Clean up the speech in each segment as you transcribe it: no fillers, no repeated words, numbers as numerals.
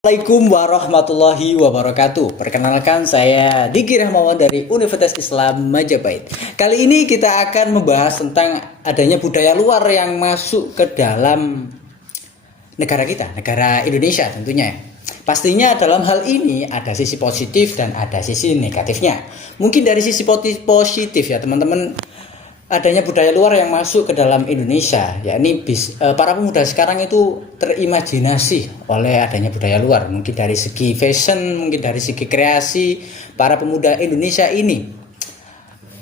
Assalamualaikum warahmatullahi wabarakatuh. Perkenalkan, saya Diki Rahmawan dari Universitas Islam Majapahit. Kali ini kita akan membahas tentang adanya budaya luar yang masuk ke dalam negara kita, negara Indonesia tentunya. Pastinya dalam hal ini ada sisi positif dan ada sisi negatifnya. Mungkin dari sisi positif ya teman-teman, adanya budaya luar yang masuk ke dalam Indonesia, yakni para pemuda sekarang itu terimajinasi oleh adanya budaya luar. Mungkin dari segi fashion, mungkin dari segi kreasi, para pemuda Indonesia ini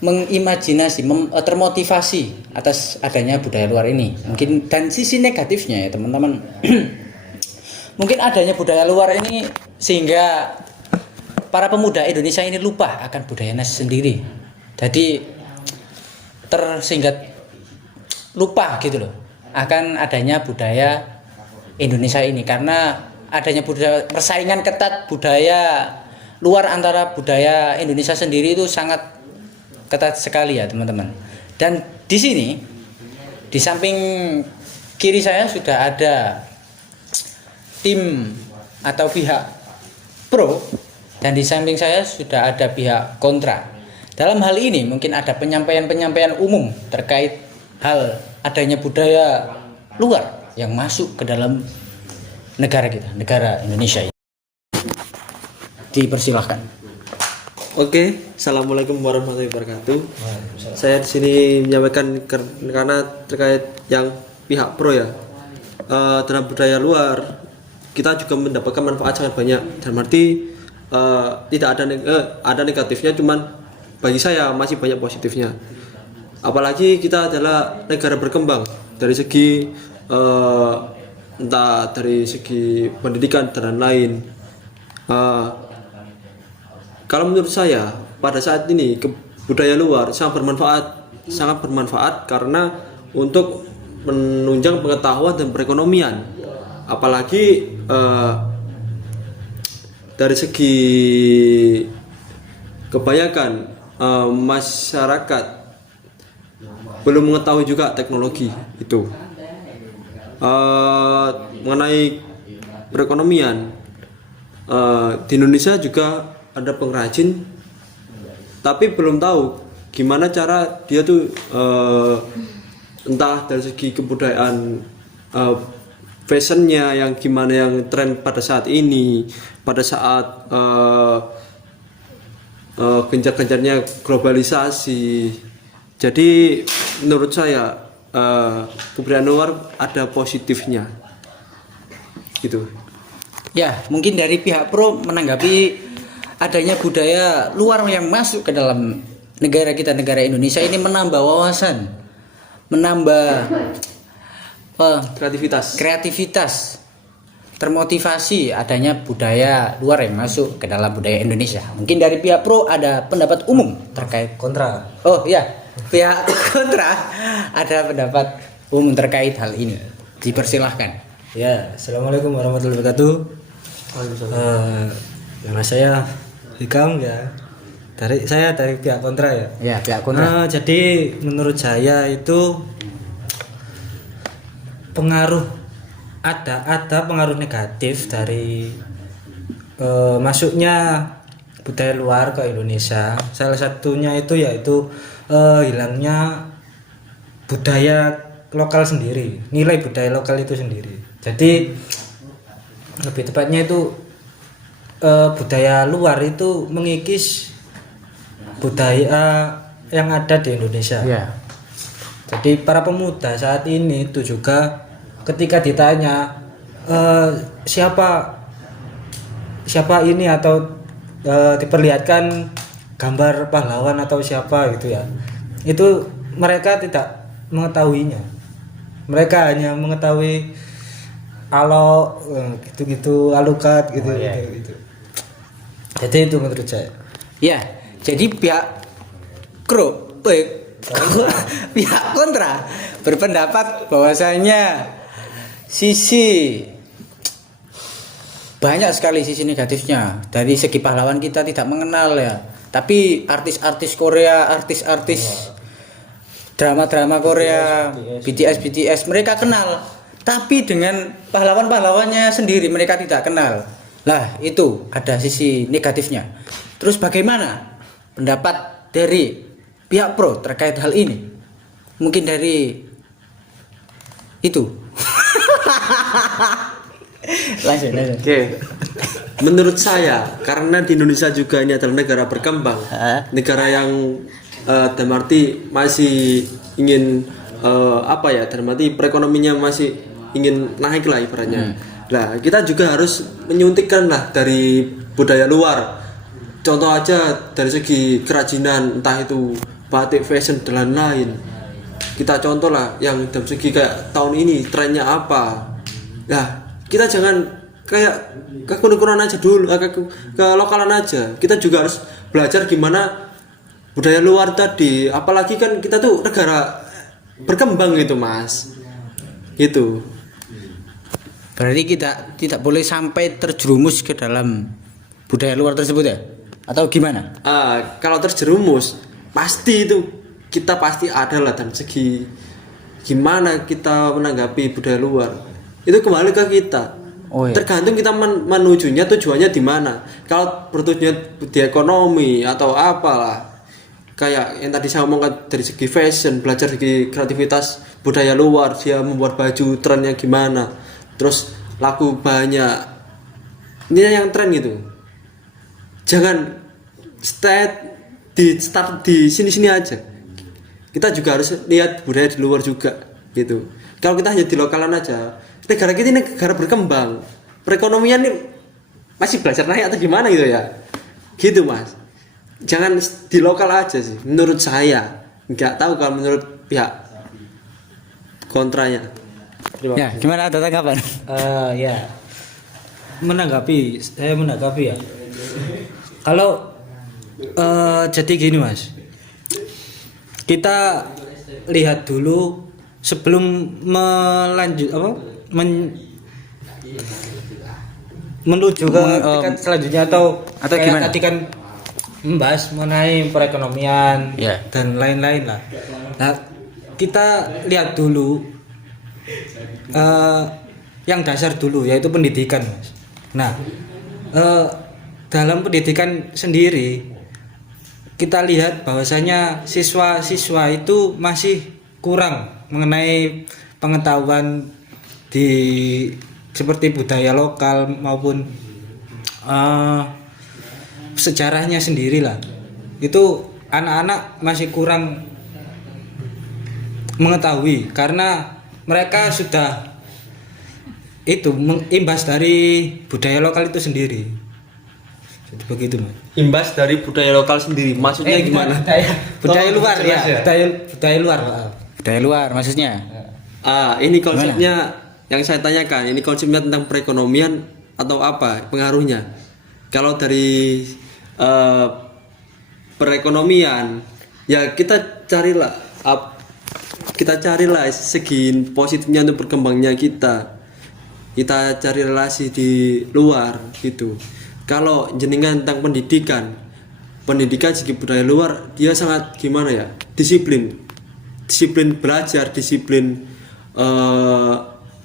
mengimajinasi, termotivasi atas adanya budaya luar ini. Mungkin dan sisi negatifnya ya teman-teman. Mungkin adanya budaya luar ini sehingga para pemuda Indonesia ini lupa akan budayanya sendiri. Jadi sehingga lupa gitu loh akan adanya budaya Indonesia ini, karena adanya budaya persaingan ketat budaya luar antara budaya Indonesia sendiri itu sangat ketat sekali ya teman-teman. Dan di sini di samping kiri saya sudah ada tim atau pihak pro dan di samping saya sudah ada pihak kontra. Dalam hal ini mungkin ada penyampaian-penyampaian umum terkait hal adanya budaya luar yang masuk ke dalam negara kita, negara Indonesia ini. Dipersilahkan. Oke, assalamualaikum warahmatullahi wabarakatuh. Saya di sini menyampaikan karena terkait yang pihak pro ya. Dalam budaya luar kita juga mendapatkan manfaat sangat banyak. Dalam arti tidak ada negatifnya, cuman bagi saya masih banyak positifnya. Apalagi kita adalah negara berkembang dari segi entah dari segi pendidikan dan lain. Kalau menurut saya pada saat ini budaya luar sangat bermanfaat karena untuk menunjang pengetahuan dan perekonomian. Apalagi dari segi kebanyakan masyarakat belum mengetahui juga teknologi itu. Mengenai perekonomian, di Indonesia juga ada pengrajin, tapi belum tahu gimana cara dia tuh entah dari segi kebudayaan, fashionnya yang gimana yang tren pada saat ini, pada saat gencar-gencarnya globalisasi. Jadi menurut saya kebudayaan luar ada positifnya gitu. Ya, mungkin dari pihak pro menanggapi adanya budaya luar yang masuk ke dalam negara kita, negara Indonesia ini menambah wawasan, menambah kreativitas, termotivasi adanya budaya luar yang masuk ke dalam budaya Indonesia. Mungkin dari pihak pro ada pendapat umum terkait kontra. Oh ya, pihak kontra ada pendapat umum terkait hal ini. Dipersilahkan. Ya, assalamualaikum warahmatullahi wabarakatuh. Nama saya Hikam ya. Dari pihak kontra ya. Ya, pihak kontra. Jadi menurut saya itu ada pengaruh negatif dari masuknya budaya luar ke Indonesia. Salah satunya itu yaitu hilangnya budaya lokal sendiri, nilai budaya lokal itu sendiri. Jadi lebih tepatnya itu budaya luar itu mengikis budaya yang ada di Indonesia. Ya. Jadi para pemuda saat ini itu juga ketika ditanya siapa ini atau diperlihatkan gambar pahlawan atau siapa gitu ya, itu mereka tidak mengetahuinya. Mereka hanya mengetahui gitu-gitu, alukat gitu, gitu. Jadi itu menurut saya. Ya, jadi pihak pihak kontra berpendapat bahwasanya banyak sekali sisi negatifnya. Dari segi pahlawan kita tidak mengenal ya, tapi artis-artis Korea, artis-artis drama-drama Korea, BTS mereka kenal. Tapi dengan pahlawan-pahlawannya sendiri mereka tidak kenal. Lah, itu ada sisi negatifnya. Terus bagaimana pendapat dari pihak pro terkait hal ini? Mungkin dari itu. Langsung. Oke. Menurut saya, karena di Indonesia juga ini adalah negara berkembang, negara yang dalam arti masih ingin dalam arti perekonominya masih ingin naik lah ibaratnya. Nah, kita juga harus menyuntikkan lah dari budaya luar. Contoh aja dari segi kerajinan, entah itu batik, fashion dan lain-lain. Kita contoh lah yang dari segi kayak tahun ini trennya apa. Nah, kita jangan kayak ke kuno-kunoan aja dulu, ke lokalan aja. Kita juga harus belajar gimana budaya luar tadi. Apalagi kan kita tuh negara berkembang gitu, Mas. Gitu. Berarti kita tidak boleh sampai terjerumus ke dalam budaya luar tersebut ya? Atau gimana? Kalau terjerumus pasti itu kita pasti ada lah dan segi gimana kita menanggapi budaya luar. Itu kembali ke kita. Oh, iya. Tergantung kita menujunya tujuannya di mana. Kalau bertujuan di ekonomi atau apalah, kayak yang tadi saya omongkan dari segi fashion, belajar dari kreativitas budaya luar, dia membuat baju trennya gimana, terus laku banyak, ini yang tren gitu. Jangan start di sini aja. Kita juga harus lihat budaya di luar juga gitu. Kalau kita hanya di lokalan aja, negara kita ini negara berkembang, perekonomian ini masih belajar naik atau gimana gitu ya, gitu Mas. Jangan di lokal aja sih, menurut saya. Nggak tahu kalau menurut pihak kontranya. Ya, gimana ada tanggapan? Ya, saya menanggapi ya. Kalau jadi gini Mas, kita lihat dulu sebelum menuju ke tingkat selanjutnya atau kayak gimana? tadi kan membahas mengenai perekonomian dan lain-lain lah. Nah, kita lihat dulu yang dasar dulu yaitu pendidikan, Mas. Nah, dalam pendidikan sendiri kita lihat bahwasanya siswa-siswa itu masih kurang mengenai pengetahuan di seperti budaya lokal maupun sejarahnya sendiri lah. Itu anak-anak masih kurang mengetahui karena mereka sudah itu mengimbas dari budaya lokal itu sendiri. Jadi begitu Mas. Imbas dari budaya lokal sendiri, maksudnya gimana? Budaya luar ya, budaya luar. Budaya luar maksudnya. Ini konsepnya yang saya tanyakan, ini konsepnya tentang perekonomian atau apa pengaruhnya? Kalau dari perekonomian, ya kita carilah segi positifnya untuk berkembangnya kita cari relasi di luar gitu. Kalau jenengan tentang pendidikan segi budaya luar, dia sangat gimana ya, disiplin belajar, disiplin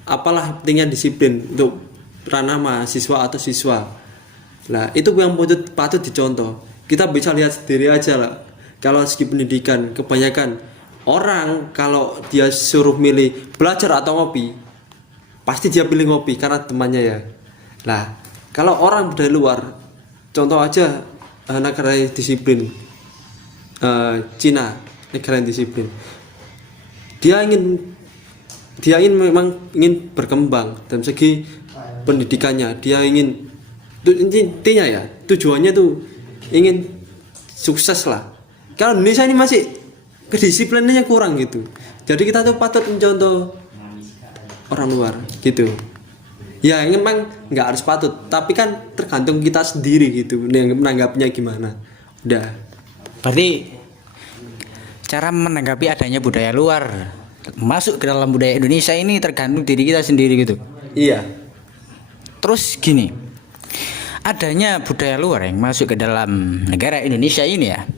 apalah pentingnya disiplin untuk ranah mahasiswa atau siswa. Nah itu yang patut dicontoh. Kita bisa lihat sendiri aja lah. Kalau segi pendidikan, kebanyakan orang kalau dia suruh milih belajar atau ngopi, pasti dia pilih ngopi karena temannya ya. Nah kalau orang budaya luar, contoh aja negara yang disiplin, Cina, negara yang disiplin, dia memang ingin berkembang dalam segi pendidikannya. Dia ingin, intinya ya tujuannya tuh ingin sukses lah. Kalau Indonesia ini masih kedisiplinannya kurang gitu. Jadi kita tuh patut mencontoh orang luar gitu. Ya memang nggak harus patut, tapi kan tergantung kita sendiri gitu menanggapinya gimana. Udah. Berarti cara menanggapi adanya budaya luar masuk ke dalam budaya Indonesia ini tergantung diri kita sendiri gitu. Iya. Terus gini, adanya budaya luar yang masuk ke dalam negara Indonesia ini ya,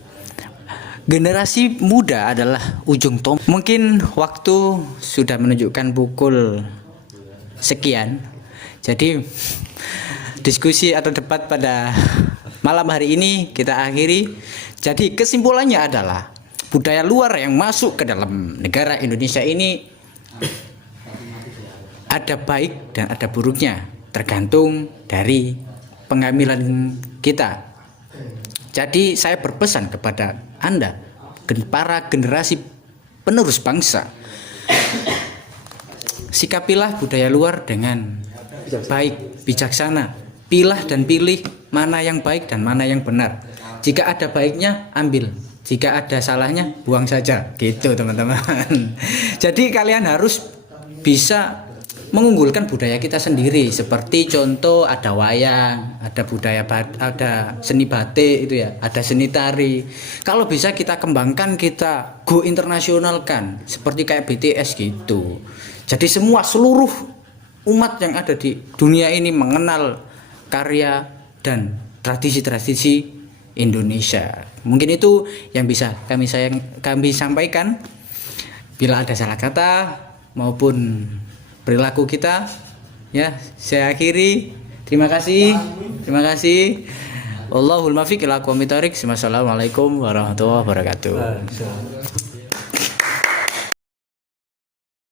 generasi muda adalah ujung tombak. Mungkin waktu sudah menunjukkan pukul sekian, jadi diskusi atau debat pada malam hari ini kita akhiri. Jadi kesimpulannya adalah budaya luar yang masuk ke dalam negara Indonesia ini ada baik dan ada buruknya, tergantung dari pengambilan kita. Jadi saya berpesan kepada Anda, para generasi penerus bangsa, sikapilah budaya luar dengan baik, bijaksana. Pilah dan pilih mana yang baik dan mana yang benar. Jika ada baiknya, ambil. Jika ada salahnya, buang saja. Gitu teman-teman. Jadi kalian harus bisa mengunggulkan budaya kita sendiri. Seperti contoh ada wayang, ada budaya ada seni batik itu ya, ada seni tari. Kalau bisa kita kembangkan, kita go internasionalkan seperti kayak BTS gitu. Jadi seluruh umat yang ada di dunia ini mengenal karya dan tradisi-tradisi Indonesia. Mungkin itu yang bisa kami sampaikan. Bila ada salah kata maupun perilaku kita, ya saya akhiri. Terima kasih. Wallahul muwaffiq ila aqwamit thoriq. Wassalamualaikum warahmatullahi wabarakatuh.